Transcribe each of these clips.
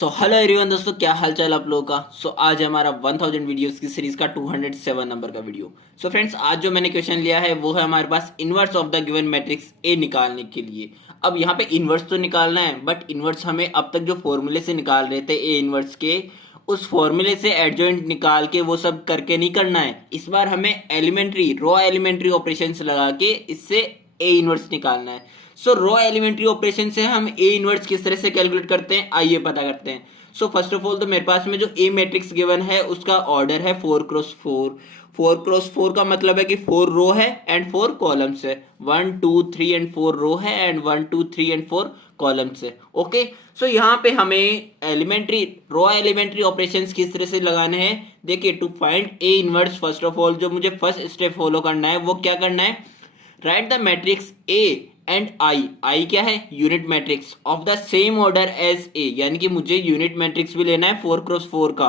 तो hello everyone दोस्तों, क्या हाल चाल आप लोगों का। आज है हमारा 1000 वीडियोस की सीरीज का 207 नंबर का वीडियो। फ्रेंड्स, आज जो मैंने क्वेश्चन लिया है वो है हमारे पास inverse of the given matrix A निकालने के लिए। अब यहाँ पे इनवर्स तो निकालना है, बट इनवर्स हमें अब तक जो फॉर्मूले से निकाल रहे थे ए इनवर्स के, उस फॉर्मूले से एडजॉइंट निकाल के वो सब करके नहीं करना है। इस बार हमें एलिमेंट्री रॉ एलिमेंट्री ऑपरेशंस लगा के इससे ए इनवर्स निकालना है। रॉ एलिमेंट्री ऑपरेशन से हम ए इनवर्स किस तरह से कैलकुलेट करते हैं, आइए पता करते हैं। फर्स्ट ऑफ ऑल तो मेरे पास में जो ए मैट्रिक्स गिवन है उसका ऑर्डर है 4x4। 4x4 का मतलब है कि 4 रो है एंड 4 कॉलम्स है। 1 2 3 एंड 4 रो है एंड 1 2 3 एंड 4 कॉलम्स है। ओके, यहाँ पे हमें एलिमेंट्री रॉ एलिमेंट्री ऑपरेशंस किस तरह से लगाने हैं। देखिए, to find a inverse, first of all जो मुझे फर्स्ट स्टेप फॉलो करना है वो क्या करना है, write the matrix A and I क्या है, unit matrix of the same order as A, यानी कि मुझे यूनिट मैट्रिक्स भी लेना है 4x4 का,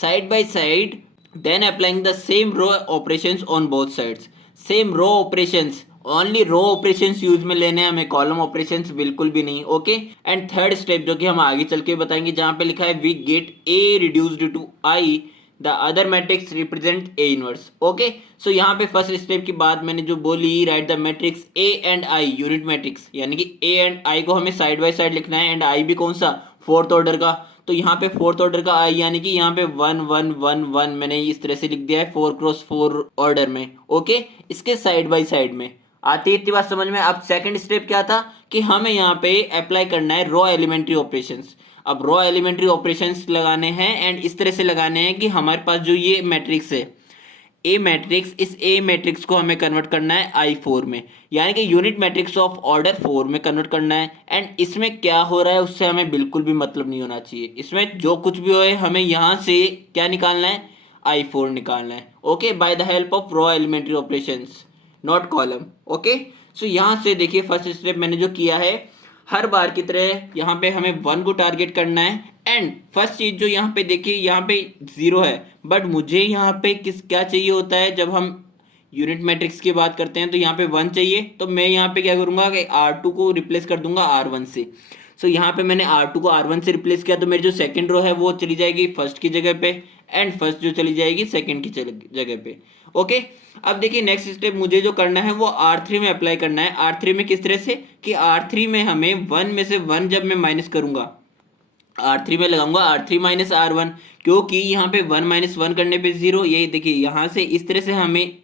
side by side, then applying the same row operations on both sides. Same row operations, only row operations use में लेने हैं हमें, कॉलम ऑपरेशंस बिल्कुल भी नहीं। ओके, एंड थर्ड स्टेप जो कि हम आगे चल के बताएंगे, जहां पे लिखा है we get A reduced to I, the other matrix represent A inverse. Okay, यहाँ पे फर्स्ट स्टेप की बात मैंने जो बोली, write the matrix A and I unit matrix, यानी कि ए एंड आई को हमें साइड बाय साइड लिखना है, एंड आई भी कौन सा, फोर्थ ऑर्डर का। तो यहाँ पे फोर्थ ऑर्डर का आई, यानी कि यहाँ पे 1 1 1 1 मैंने इस तरह से लिख दिया है 4x4 ऑर्डर में। ओके, इसके साइड बाय साइड में आती है इतनी बात समझ में। अब सेकंड स्टेप क्या था कि हमें यहाँ पे अप्लाई करना है रॉ एलिमेंट्री ऑपरेशंस। अब रॉ एलिमेंट्री ऑपरेशंस लगाने हैं एंड इस तरह से लगाने हैं कि हमारे पास जो ये मैट्रिक्स है ए मैट्रिक्स, इस ए मैट्रिक्स को हमें कन्वर्ट करना है I4 में, यानी कि यूनिट मैट्रिक्स ऑफ ऑर्डर 4 में कन्वर्ट करना है। एंड इसमें क्या हो रहा है उससे हमें बिल्कुल भी मतलब नहीं होना चाहिए। इसमें जो कुछ भी होए हमें यहाँ से क्या निकालना है, I4 निकालना है। Okay, by the help of row elementary operations, not column. Okay, यहाँ से देखिए फर्स्ट स्टेप मैंने जो किया है, हर बार की तरह यहाँ पे हमें 1 को टारगेट करना है। एंड फर्स्ट चीज जो यहाँ पे देखिए, यहाँ पे 0 है, बट मुझे यहाँ पे क्या चाहिए होता है, जब हम यूनिट मैट्रिक्स की बात करते हैं तो यहाँ पे 1 चाहिए। तो मैं यहाँ पे क्या करूँगा कि R2 को रिप्लेस कर दूंगा R1 से। यहाँ पे मैंने R2 को R1 से रिप्लेस किया, तो मेरी जो सेकंड रो है वो चली जाएगी फर्स्ट की जगह पे, एंड फर्स्ट जो चली जाएगी सेकंड की जगह पे। ओके, अब देखिए नेक्स्ट स्टेप मुझे जो करना है वो R3 में अप्लाई करना है। R3 में किस तरह से कि R3 में हमें 1 में से 1 जब मैं माइनस करूंगा, R3 में लगाऊंगा R3 माइनस R1, क्योंकि यहाँ पे 1 माइनस 1 करने पे 0। ये देखिए यहाँ से इस तरह से हमें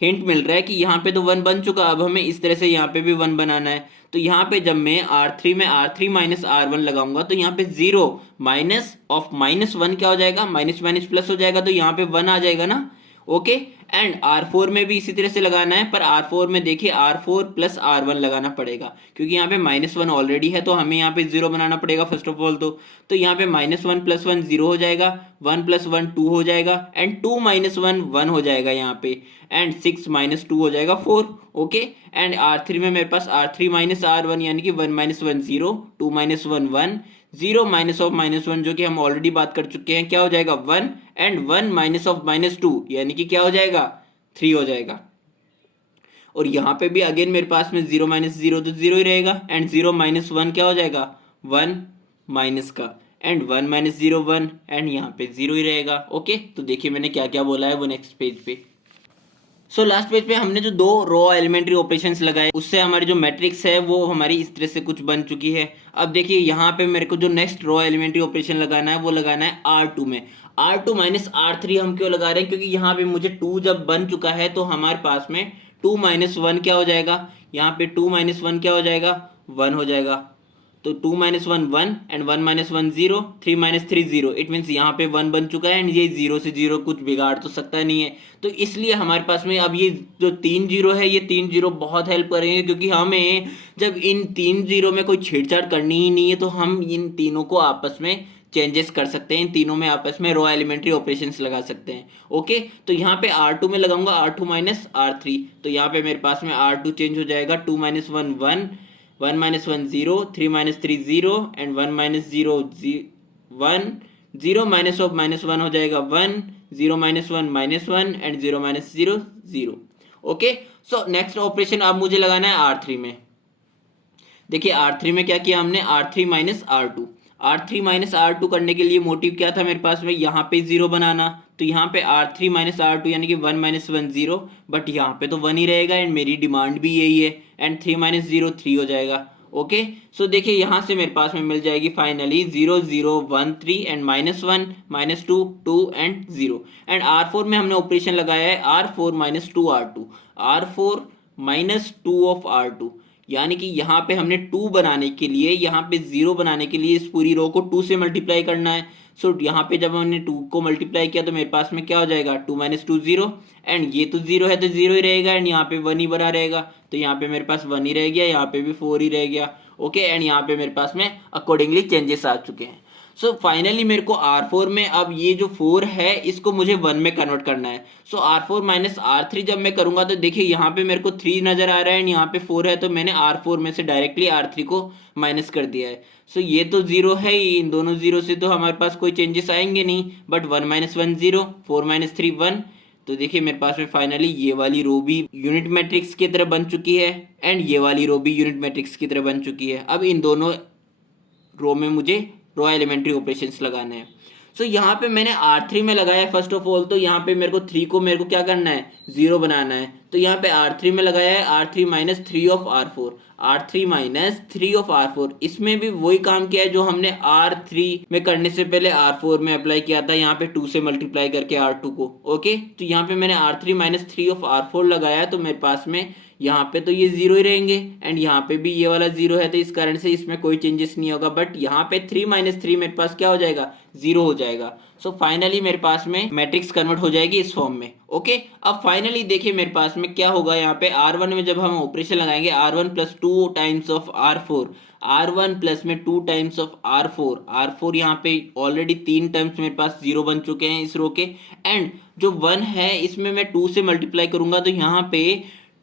हिंट मिल रहा है कि यहाँ पे तो 1 बन चुका, अब हमें इस तरह से यहाँ पे भी 1 बनाना है। तो यहाँ पे जब मैं R3 में R3 माइनस R1 लगाऊंगा तो यहाँ पे 0 माइनस ऑफ माइनस 1 क्या हो जाएगा, माइनस माइनस प्लस हो जाएगा, तो यहाँ पे 1 आ जाएगा ना। ओके, एंड R4 में भी इसी तरह से लगाना है, पर R4 में देखिए R4 प्लस R1 लगाना पड़ेगा, क्योंकि यहाँ पे -1 ऑलरेडी है, तो हमें यहाँ पे 0 बनाना पड़ेगा फर्स्ट ऑफ ऑल। तो यहाँ पे -1 प्लस 1 0 हो जाएगा, 1 प्लस 1 2 हो जाएगा, एंड 2 माइनस 1 1 हो जाएगा यहाँ पे, एंड 6 माइनस 2 हो जाएगा 4। ओके, एंड R3 में मेरे पास R3 माइनस R1, यानी कि 1 माइनस 1 0, 2 माइनस 1 1, 0 माइनस ऑफ -1 जो कि हम ऑलरेडी बात कर चुके हैं, क्या हो जाएगा 1, एंड 1 माइनस ऑफ -2 यानी कि क्या हो जाएगा 3 हो जाएगा। और यहाँ पे भी अगेन मेरे पास में 0 माइनस 0 तो 0 ही रहेगा, एंड 0 माइनस 1 क्या हो जाएगा 1 माइनस का, एंड 1 माइनस 0 1, एंड यहाँ पे 0 ही रहेगा। ओके, तो देखिए मैंने क्या क्या बोला है वो नेक्स्ट पेज पे। लास्ट पेज पे हमने जो 2 रॉ एलिमेंट्री ऑपरेशंस लगाए, उससे हमारी जो मैट्रिक्स है वो हमारी इस तरह से कुछ बन चुकी है। अब देखिए यहाँ पे मेरे को जो नेक्स्ट रॉ एलिमेंट्री ऑपरेशन लगाना है वो लगाना है R2 में। R2 माइनस R3 हम क्यों लगा रहे हैं, क्योंकि यहाँ पे मुझे 2 जब बन चुका है तो हमारे पास में 2 माइनस 1 क्या हो जाएगा, यहाँ पे 2 माइनस 1 क्या हो जाएगा 1 हो जाएगा। तो 2 minus 1 1, and 1 minus 1 0, 3 minus 3 0, it means यहाँ पे 1 बन चुका है, एंड ये 0 से 0 कुछ बिगाड़ तो सकता नहीं है। तो इसलिए हमारे पास में अब ये जो 3 0 है, ये 3 0 बहुत हेल्प करेंगे, क्योंकि हमें जब इन 3 0 में कोई छेड़छाड़ करनी ही नहीं है तो हम इन तीनों को आपस में चेंजेस कर सकते हैं, इन तीनों में आपस में रॉ एलिमेंट्री ऑपरेशंस लगा सकते हैं। ओके, तो यहाँ पे R2 में लगाऊंगा R2 माइनस R3, तो यहाँ पे मेरे पास में R2 चेंज हो जाएगा, 2 minus 1 1, 1 minus 1 0, 3 minus 3 0, and 1 minus 0 1, 0 minus of -1 हो जाएगा 1, 0 minus 1 -1, and 0 minus 0 0। Okay, next operation अब मुझे लगाना है R3 में। देखिए R3 में क्या किया हमने, R3 minus R2। R3 minus R2 करने के लिए मोटिव क्या था मेरे पास में, यहाँ पे 0 बनाना। तो यहाँ पे R3 माइनस R2 यानी कि 1 माइनस 1 0, बट यहाँ पे तो 1 ही रहेगा एंड मेरी डिमांड भी यही है। एंड 3 माइनस 0 3 हो जाएगा। ओके, सो देखिए यहाँ से मेरे पास में मिल जाएगी finally 0 0 1 3 and -1 -2 2 and 0। And R4 में हमने ऑपरेशन लगाया है R4 minus 2 R2, R4 minus 2 of R2, यानी कि यहाँ पे हमने 2 बनाने के लिए, यहाँ पे 0 बनाने के लिए इस पूरी रो को 2 से मल्टीप्लाई करना है। सो यहाँ पे जब हमने 2 को मल्टीप्लाई किया तो मेरे पास में क्या हो जाएगा, 2 माइनस 2 0, एंड ये तो 0 है तो 0 ही रहेगा एंड यहाँ पे 1 ही बना रहेगा। तो यहाँ पे मेरे पास 1 ही रह गया, यहाँ पे भी 4 ही रह गया। ओके, एंड यहाँ पे मेरे पास में अकॉर्डिंगली चेंजेस आ चुके हैं। सो फाइनली मेरे को R4 में अब ये जो 4 है इसको मुझे 1 में कन्वर्ट करना है। सो R4 माइनस R3 जब मैं करूँगा तो देखिए यहाँ पे मेरे को 3 नज़र आ रहा है एंड यहाँ पे 4 है, तो मैंने R4 में से डायरेक्टली R3 को माइनस कर दिया है। सो ये तो 0 है ही, इन दोनों 0 से तो हमारे पास कोई चेंजेस आएंगे नहीं, बट 1 माइनस 1 0, 4 माइनस 3 1। तो देखिए मेरे पास में फाइनली ये वाली रो भी यूनिट मैट्रिक्स की तरह बन चुकी है एंड ये वाली रो भी यूनिट मैट्रिक्स की तरह बन चुकी है। अब इन दोनों रो में मुझे रो एलिमेंट्री ऑपरेशंस लगाने हैं। सो यहाँ पे मैंने R3 में लगाया फर्स्ट ऑफ ऑल, तो यहाँ पे मेरे को 3 को मेरे को क्या करना है, 0 बनाना है। तो यहाँ पे R3 में लगाया है R3 minus 3 of R4, R3 minus 3 of R4। इसमें भी वही काम किया है जो हमने R3 में करने से पहले R4 में अप्लाई किया था, यहाँ पे 2 से मल्टीप्लाई करके R2 को। ओके, तो यहाँ पे मैंने R3 माइनस 3 ऑफ R4 लगाया, तो मेरे पास में यहाँ पे तो ये 0 ही रहेंगे एंड यहाँ पे भी ये वाला 0 है, तो इस कारण से इसमें कोई चेंजेस नहीं होगा। बट यहाँ पे 3 माइनस 3 मेरे पास क्या हो जाएगा, 0 हो जाएगा। सो फाइनली मेरे पास में मैट्रिक्स कन्वर्ट हो जाएगी इस फॉर्म में। ओके, अब फाइनली देखिए मेरे पास में क्या होगा, यहाँ पे R1 में जब हम ऑपरेशन लगाएंगे R1 plus 2 times of R4, R1 plus में 2 टाइम्स ऑफ R4, R4 यहाँ पे ऑलरेडी 3 टाइम्स मेरे पास 0 बन चुके हैं इस रो के, एंड जो 1 है इसमें मैं 2 से मल्टीप्लाई करूंगा तो यहाँ पे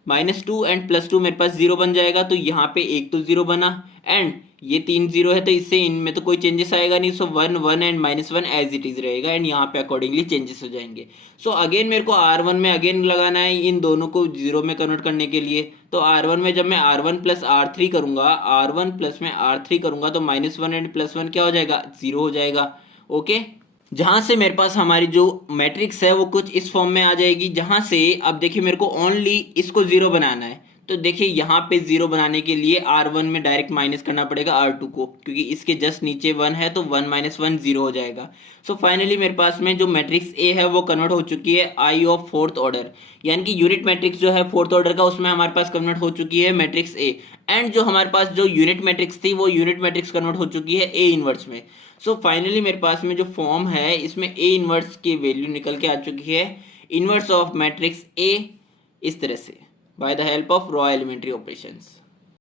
-2 एंड +2 मेरे पास 0 बन जाएगा। तो यहाँ पे एक तो 0 बना एंड ये 3 0 है, तो इससे इनमें तो कोई चेंजेस आएगा नहीं। सो 1 1 एंड -1 एज इट इज रहेगा एंड यहाँ पे अकॉर्डिंगली चेंजेस हो जाएंगे। सो अगेन मेरे को R1 में अगेन लगाना है इन दोनों को 0 में कन्वर्ट करने के लिए। तो R1 में जब मैं R1 प्लस R3 करूँगा, R1 प्लस में R3 करूँगा तो -1 एंड +1 क्या हो जाएगा, 0 हो जाएगा। ओके, जहाँ से मेरे पास हमारी जो मैट्रिक्स है वो कुछ इस फॉर्म में आ जाएगी, जहाँ से अब देखिए मेरे को ओनली इसको 0 बनाना है। तो देखिए यहाँ पे 0 बनाने के लिए R1 में डायरेक्ट माइनस करना पड़ेगा R2 को, क्योंकि इसके जस्ट नीचे 1 है तो 1 माइनस 1 0 हो जाएगा। सो फाइनली मेरे पास में जो मैट्रिक्स ए है वो कन्वर्ट हो चुकी है आई ऑफ 4th ऑर्डर, यानी कि यूनिट मैट्रिक्स जो है 4th ऑर्डर का उसमें हमारे पास कन्वर्ट हो चुकी है मैट्रिक्स ए, एंड जो हमारे पास जो यूनिट मैट्रिक्स थी वो यूनिट मैट्रिक्स कन्वर्ट हो चुकी है ए इनवर्स में। सो फाइनली मेरे पास में जो फॉर्म है इसमें ए इनवर्स की वैल्यू निकल के आ चुकी है, इनवर्स ऑफ मैट्रिक्स ए, इस तरह से by the help of row elementary operations.